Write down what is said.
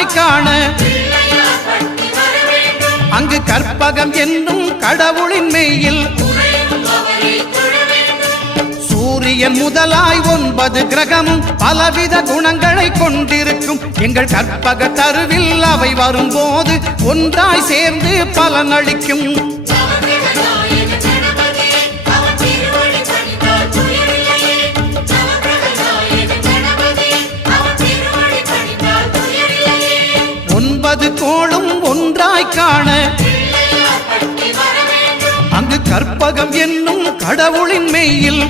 ஒன்றாய் காண அங்கு கற்பகம் என்னும் கடவுளின் மெய்யில் சூரியன் முதலாய் 9 கிரகமும் பலவித குணங்களை கொண்டிருக்கும் எங்கள் கற்பக தருவில் அவை வரும்போது ஒன்றாய் சேர்ந்து பலனளிக்கும். கோளும் ஒன்றாய் காண அங்கு கற்பகம் என்னும் கடவுளின் மெய்யில்